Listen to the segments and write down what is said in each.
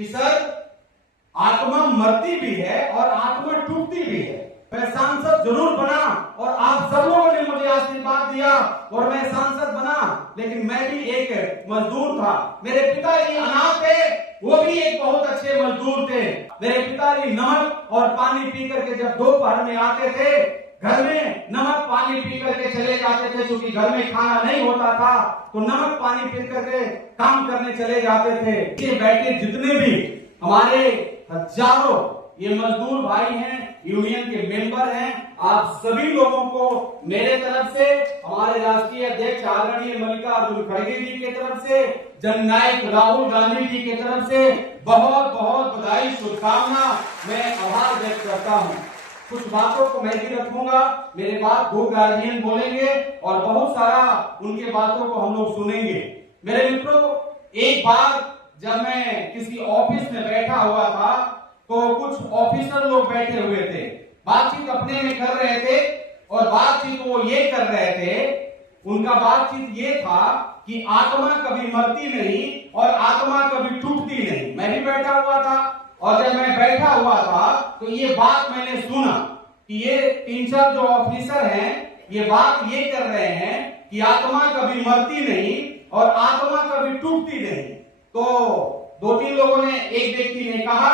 कि सर आत्मा मरती भी है और आत्मा टूटती भी है। मैं सांसद जरूर बना और आप सब लोगों ने मुझे आशीर्वाद दिया और मैं सांसद बना, लेकिन मैं भी एक मजदूर था। मेरे पिताजी अनाथ थे, वो भी एक बहुत अच्छे मजदूर थे। मेरे पिताजी नमक और पानी पी करके जब दोपहर में आते थे, घर में नमक पानी पी करके चले जाते थे, क्योंकि घर में खाना नहीं होता था, तो नमक पानी पी करके काम करने चले जाते थे। ये बैठे जितने भी हमारे हजारों ये मजदूर भाई हैं, यूनियन के मेंबर हैं, आप सभी लोगों को मेरे तरफ से, हमारे राष्ट्रीय अध्यक्ष आदरणीय मल्लिकार्जुन खड़गे जी की तरफ से, जननायक राहुल गांधी जी की तरफ से बहुत बहुत बधाई, शुभकामना, मैं आभार व्यक्त करता हूं। कुछ बातों को मैं भी रखूंगा, मेरे बाद दो गार्जियन बोलेंगे और बहुत सारा उनके बातों को हम लोग सुनेंगे। मेरे मित्रों, एक बार जब मैं किसी ऑफिस में बैठा हुआ था, तो कुछ ऑफिसर लोग बैठे हुए थे, बातचीत अपने में कर रहे थे और बातचीत वो ये कर रहे थे, उनका बातचीत ये था कि आत्मा कभी मरती नहीं और आत्मा कभी टूटती नहीं। मैं भी बैठा हुआ था और जब मैं बैठा हुआ था तो ये बात मैंने सुना कि ये 3-4 जो ऑफिसर हैं ये बात ये कर रहे हैं कि आत्मा कभी मरती नहीं और आत्मा कभी टूटती नहीं। तो 2-3 लोगों ने, एक व्यक्ति ने कहा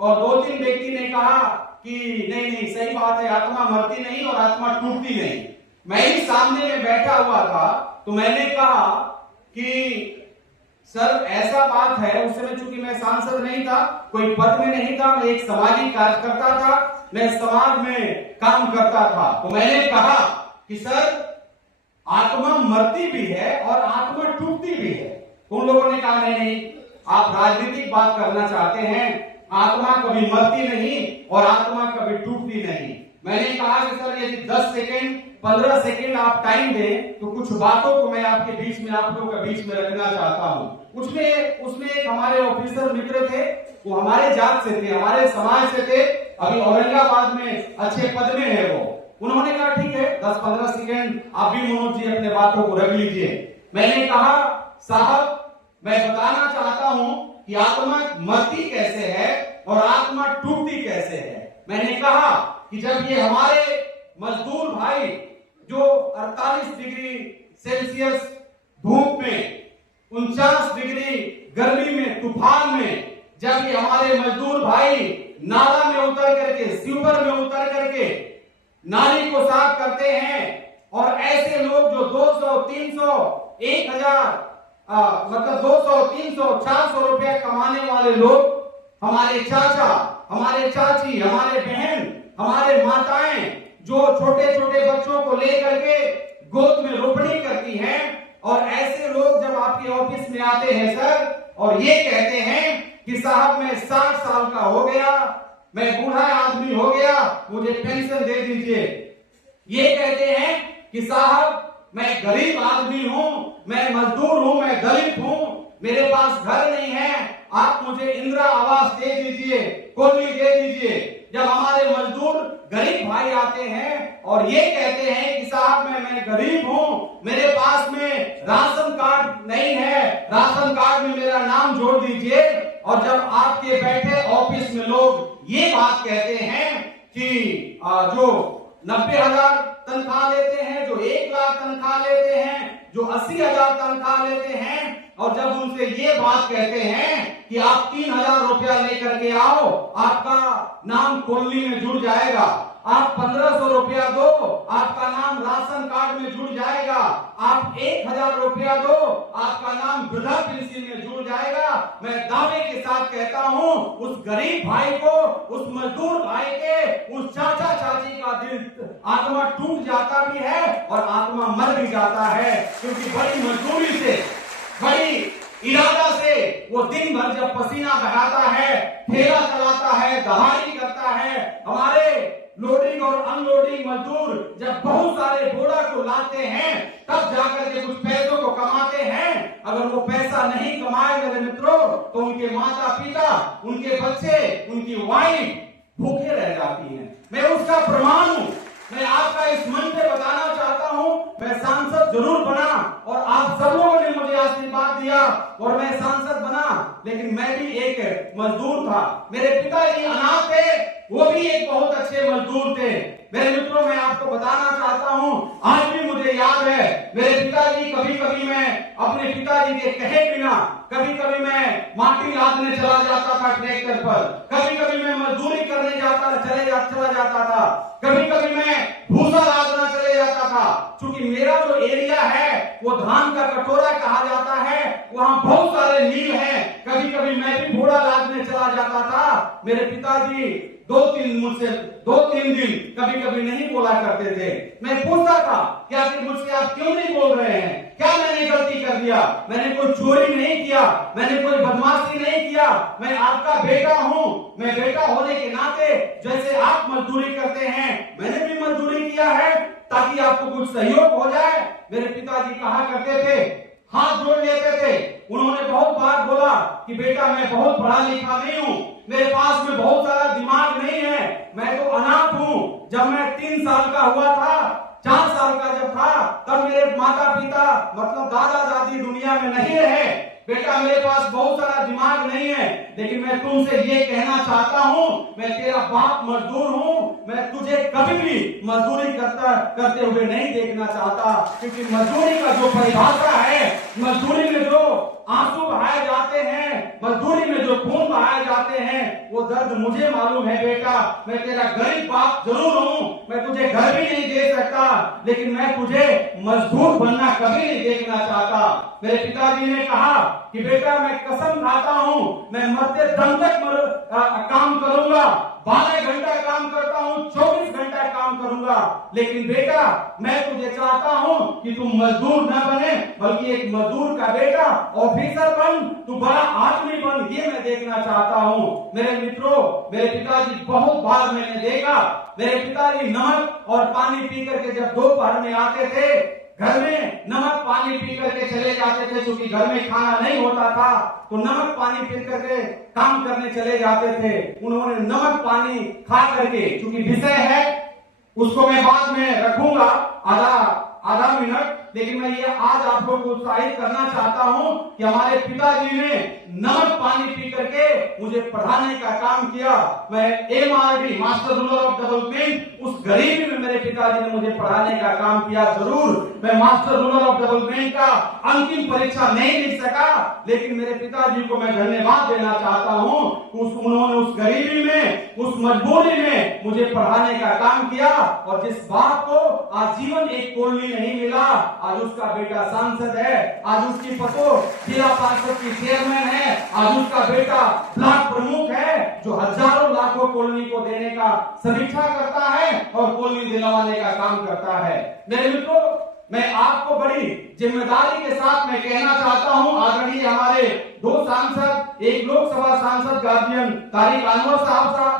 और 2-3 व्यक्ति ने कहा कि नहीं नहीं सही बात है, आत्मा मरती नहीं और आत्मा टूटती नहीं। मैं ही सामने में बैठा हुआ था, तो मैंने कहा कि सर ऐसा बात है, उस समय चूंकि मैं सांसद नहीं था, कोई पद में नहीं था, मैं एक सामाजिक कार्यकर्ता था, मैं समाज में काम करता था। तो मैंने कहा कि सर आत्मा मरती भी है और आत्मा टूटती भी है। उन लोगों ने कहा नहीं नहीं, आप राजनीतिक बात करना चाहते हैं, आत्मा कभी मरती नहीं और आत्मा कभी टूटती नहीं। मैंने कहा कि सर यदि 10 सेकेंड 15 सेकेंड आप टाइम दें तो कुछ बातों को मैं आपके बीच में, आप लोगों के बीच में रखना चाहता हूं। उसमें एक हमारे ऑफिसर मित्र थे, वो हमारे जात से थे, हमारे समाज से थे, अभी औरंगाबाद में अच्छे पद में है वो। उन्होंने कहा ठीक है 10-15 सेकेंड आप भी मनोज जी अपने बातों को रख लीजिए। मैंने कहा साहब मैं बताना चाहता हूं कि आत्मा मरती कैसे है और आत्मा टूटती कैसे है। मैंने कहा कि जब ये हमारे मजदूर भाई जो 48 डिग्री सेल्सियस धूप में, 49 डिग्री गर्मी में, तूफान में, जब ये हमारे मजदूर भाई नाला में उतर करके, सीवर में उतर करके नाली को साफ करते हैं, और ऐसे लोग जो 200, 300, 1000 मतलब 200, 300, 400 रुपया कमाने वाले लोग, हमारे चाचा, हमारे चाची, हमारे बहन, हमारे माताएं जो छोटे छोटे बच्चों को लेकर के गोद में रोपणी करती हैं, और ऐसे लोग जब आपके ऑफिस में आते हैं सर और ये कहते हैं कि साहब मैं 60 साल का हो गया, मैं बूढ़ा आदमी हो गया, मुझे पेंशन दे दीजिए। ये कहते हैं कि साहब मैं गरीब आदमी हूं, मैं मजदूर हूं, मैं दलित हूं, मेरे पास घर नहीं है, आप मुझे इंदिरा आवास दे दीजिए, कॉलोनी दे दीजिए। जब हमारे मजदूर गरीब भाई आते हैं और ये कहते हैं कि साहब मैं गरीब हूं, मेरे पास में राशन कार्ड नहीं है, राशन कार्ड में मेरा नाम जोड़ दीजिए, और जब आपके बैठे ऑफिस में लोग ये बात कहते हैं कि जो 90,000 तनख्वाह लेते हैं, जो 1 लाख तनख्वाह लेते हैं, जो 80,000 तनख्वाह लेते हैं, और जब उनसे ये बात कहते हैं कि आप 3,000 रुपया लेकर के आओ, आपका नाम कॉलोनी में जुड़ जाएगा, आप 1,500 रुपया दो, आपका नाम राशन कार्ड में जुड़ जाएगा, आप 1,000 रुपया दो, आपका नाम वृद्धा पेंशन में जुड़ जाएगा, मैं दावे के साथ कहता हूं उस गरीब भाई को, उस मजदूर भाई के, उस चाचा चाची का दिल, आत्मा टूट जाता भी है और आत्मा मर भी जाता है, क्योंकि बड़ी मजदूरी से, बड़ी इरादा से वो दिन भर जब पसीना बहाता है, ठेला चलाता है, दहाड़ी करता है, हमारे लोडिंग और अनलोडिंग मजदूर जब बहुत सारे बोरा को लाते हैं, तब जाकर के कुछ पैसों को कमाते हैं। अगर वो पैसा नहीं कमाए मेरे मित्रों, तो उनके माता पिता, उनके बच्चे, उनकी वाइफ भूखे रह जाती हैं। मैं उसका प्रमाण हूं, मैं आपका इस मन से बताना चाहता हूं, मैं सांसद जरूर बना और आप सब लोगों ने मुझे आशीर्वाद दिया और मैं सांसद बना, लेकिन मैं भी एक मजदूर था। मेरे पिताजी अनाथ थे, वो भी एक बहुत अच्छे मजदूर थे। मेरे मित्रों, मैं आपको बताना चाहता हूं, आज भी मुझे याद है मेरे पिताजी, कभी कभी मैं अपने पिताजी के कहे बिना कभी कभी मैं माटी लादने चला जाता था ट्रैक्टर पर, कभी कभी मैं मजदूरी करने चला जाता था, कभी कभी मैं भूसा लादना चले जाता था। क्योंकि मेरा जो एरिया है वो धान का कटोरा कहा जाता है, वहां बहुत सारे नील हैं। कभी कभी मैं भी घोड़ा लादने चला जाता था। मेरे पिताजी दो तीन दिन कभी कभी नहीं बोला करते थे। मैं पूछता था कि आखिर मुझसे आप क्यों नहीं बोल रहे हैं, क्या मैंने गलती कर दिया? मैंने कोई चोरी नहीं किया, मैंने कोई बदमाशी नहीं किया, मैं आपका बेटा हूं। मैं बेटा होने के नाते जैसे आप मजदूरी करते हैं मैंने भी मजदूरी किया है, ताकि आपको कुछ सहयोग हो जाए। मेरे पिताजी कहा करते थे, हाथ जोड़ लेते थे। उन्होंने बहुत बार बोला कि बेटा मैं बहुत पढ़ा लिखा नहीं हूं, मेरे पास में बहुत सारा दिमाग नहीं है, मैं तो अनाथ हूं। जब मैं 3 साल का हुआ था, 4 साल का जब था, तब मेरे माता पिता मतलब दादा दादी दुनिया में नहीं रहे। बेटा मेरे पास बहुत सारा दिमाग नहीं है, लेकिन मैं तुमसे ये कहना चाहता हूं, मैं तेरा बाप मजदूर हूं, मैं तुझे कभी भी मजदूरी करते हुए नहीं देखना चाहता। क्योंकि मजदूरी का जो परिभाषा है, मजदूरी में जो आंसू बहाए जाते हैं, मजदूरी में जो खून बहाए जाते हैं, वो दर्द मुझे मालूम है। बेटा मैं तेरा गरीब बाप जरूर हूं, मैं तुझे घर भी नहीं दे सकता, लेकिन मैं तुझे मजदूर बनना कभी नहीं देखना चाहता। मेरे पिताजी ने कहा कि बेटा मैं कसम खाता हूं, मैं मरते दम तक काम करूंगा, 12 घंटा काम करता हूं, 24 घंटा काम करूंगा, लेकिन बेटा मैं तुझे चाहता हूं कि तुम मजदूर न बने, बल्कि एक मजदूर का बेटा ऑफिसर बन, तू बड़ा आदमी बन, ये मैं देखना चाहता हूं। मेरे मित्रों, मेरे पिताजी बहुत बार मैंने देखा, मेरे पिताजी नमक और पानी पी करके जब दोपहर में आते थे, घर में नमक पानी पी करके चले जाते थे, क्योंकि घर में खाना नहीं होता था, तो नमक पानी पी करके काम करने चले जाते थे। उन्होंने नमक पानी खा करके, क्योंकि विषय है उसको मैं बाद में रखूंगा आधा मिनट, लेकिन मैं ये आज आप लोग को उत्साहित करना चाहता हूं कि हमारे पिताजी ने नमक पानी पी करके मुझे पढ़ाने का काम किया। मैं MRD master ruler of development, उस गरीबी में मेरे पिताजी ने मुझे पढ़ाने का काम किया। जरूर मैं मास्टर रूलर ऑफ डेवलपमेंट का अंतिम परीक्षा नहीं लिख सका, लेकिन मेरे पिताजी को मैं धन्यवाद देना चाहता हूं। उन्होंने उस गरीबी में, उस मजबूरी में मुझे पढ़ाने का काम किया, और जिस बाप को आजीवन एक कॉलोनी नहीं मिला, आज उसका बेटा सांसद है, आज उसकी पतो जिला पार्षद की चेयरमैन है, आज उसका बेटा ब्लॉक प्रमुख है, जो हजारों लाखों कॉलोनी को देने का समीक्षा करता है और कॉलोनी दिलवाने का काम करता है। मेरे मित्रों, मैं आपको बड़ी जिम्मेदारी के साथ मैं कहना चाहता हूं, आदरणीय हमारे 2 सांसद, एक लोकसभा सांसद गार्जियन तारिक अनवर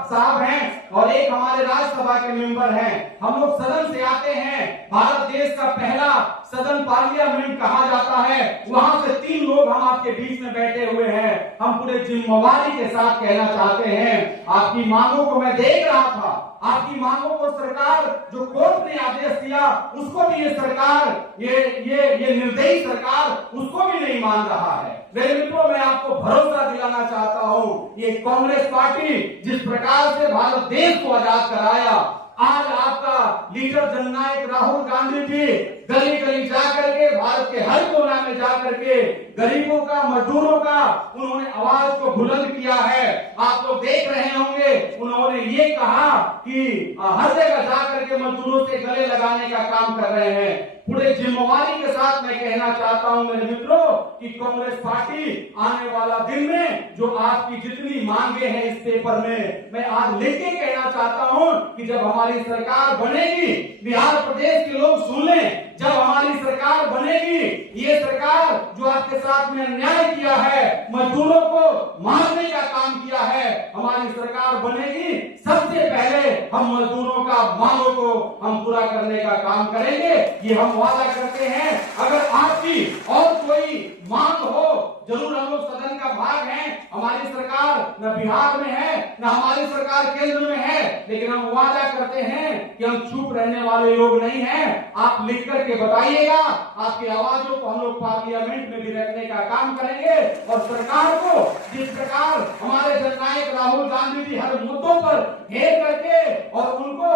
साहब हैं और एक हमारे राज्यसभा के मेंबर हैं। हम लोग सदन से आते हैं, भारत देश का पहला सदन पार्लियामेंट कहा जाता है, वहां से 3 लोग हम आपके बीच में बैठे हुए हैं। हम पूरे जिम्मेवारी के साथ कहना चाहते हैं, आपकी मांगों को मैं देख रहा था, आपकी मांगों को सरकार, जो कोर्ट ने आदेश दिया उसको भी ये सरकार, ये निर्दयी सरकार उसको भी नहीं मान रहा है। मेरे मित्रों, मैं आपको भरोसा दिलाना चाहता हूं, ये कांग्रेस पार्टी जिस प्रकार से भारत देश को आजाद कराया, आज आपका लीडर जननायक राहुल गांधी जी गली गली जाकर के, भारत के हर कोना में जाकर के गरीबों का, मजदूरों का उन्होंने आवाज को बुलंद किया है। आप लोग देख रहे होंगे, उन्होंने ये कहा कि हर जगह जाकर के मजदूरों से गले लगाने का काम कर रहे हैं। पूरे जिम्मेवारी के साथ मैं कहना चाहता हूं मेरे मित्रों कि कांग्रेस पार्टी आने वाला दिन में जो आपकी जितनी मांगे हैं इस पेपर में, मैं आज लेके कहना चाहता हूं कि जब हमारी सरकार बनेगी, बिहार प्रदेश के लोग सुन लें, जब हमारी सरकार बनेगी, ये सरकार जो आपके साथ में अन्याय किया है, मजदूरों को मारने का काम किया है, हमारी सरकार बनेगी, सबसे पहले हम मजदूरों का मांगों को हम पूरा करने का काम करेंगे, ये हम वादा करते हैं। अगर आपकी और कोई मांग हो, जरूर हम लोग सदन का भाग हैं, हमारी सरकार न बिहार में है न हमारी सरकार केंद्र में है, लेकिन हम वादा करते हैं कि हम चुप रहने वाले लोग नहीं हैं। आप लिख करके बताइएगा, आपकी आवाजों को हम लोग पार्लियामेंट में भी रखने का काम करेंगे और सरकार को जिस प्रकार हमारे जननायक राहुल गांधी जी हर मुद्दों पर घेर करके और उनको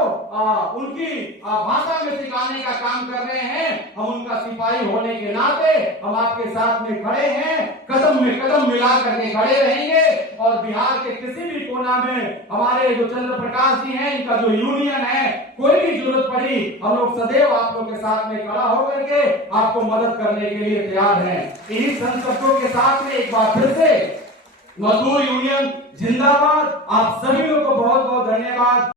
उनकी भाषा में सिखाने का काम कर रहे हैं, हम उनका सिपाही होने के नाते हम आपके साथ में खड़े हैं, कदम में कदम मिला करके खड़े रहेंगे। और बिहार के किसी भी कोना में हमारे जो चंद्र प्रकाश जी हैं, इनका जो यूनियन है, कोई भी जरूरत पड़ी हम लोग सदैव आप लोग के साथ में खड़ा होकर के आपको मदद करने के लिए तैयार हैं। इन्हीं संकल्पों के साथ में एक बार फिर से मजदूर यूनियन जिंदाबाद। आप सभी लोगों को बहुत बहुत धन्यवाद।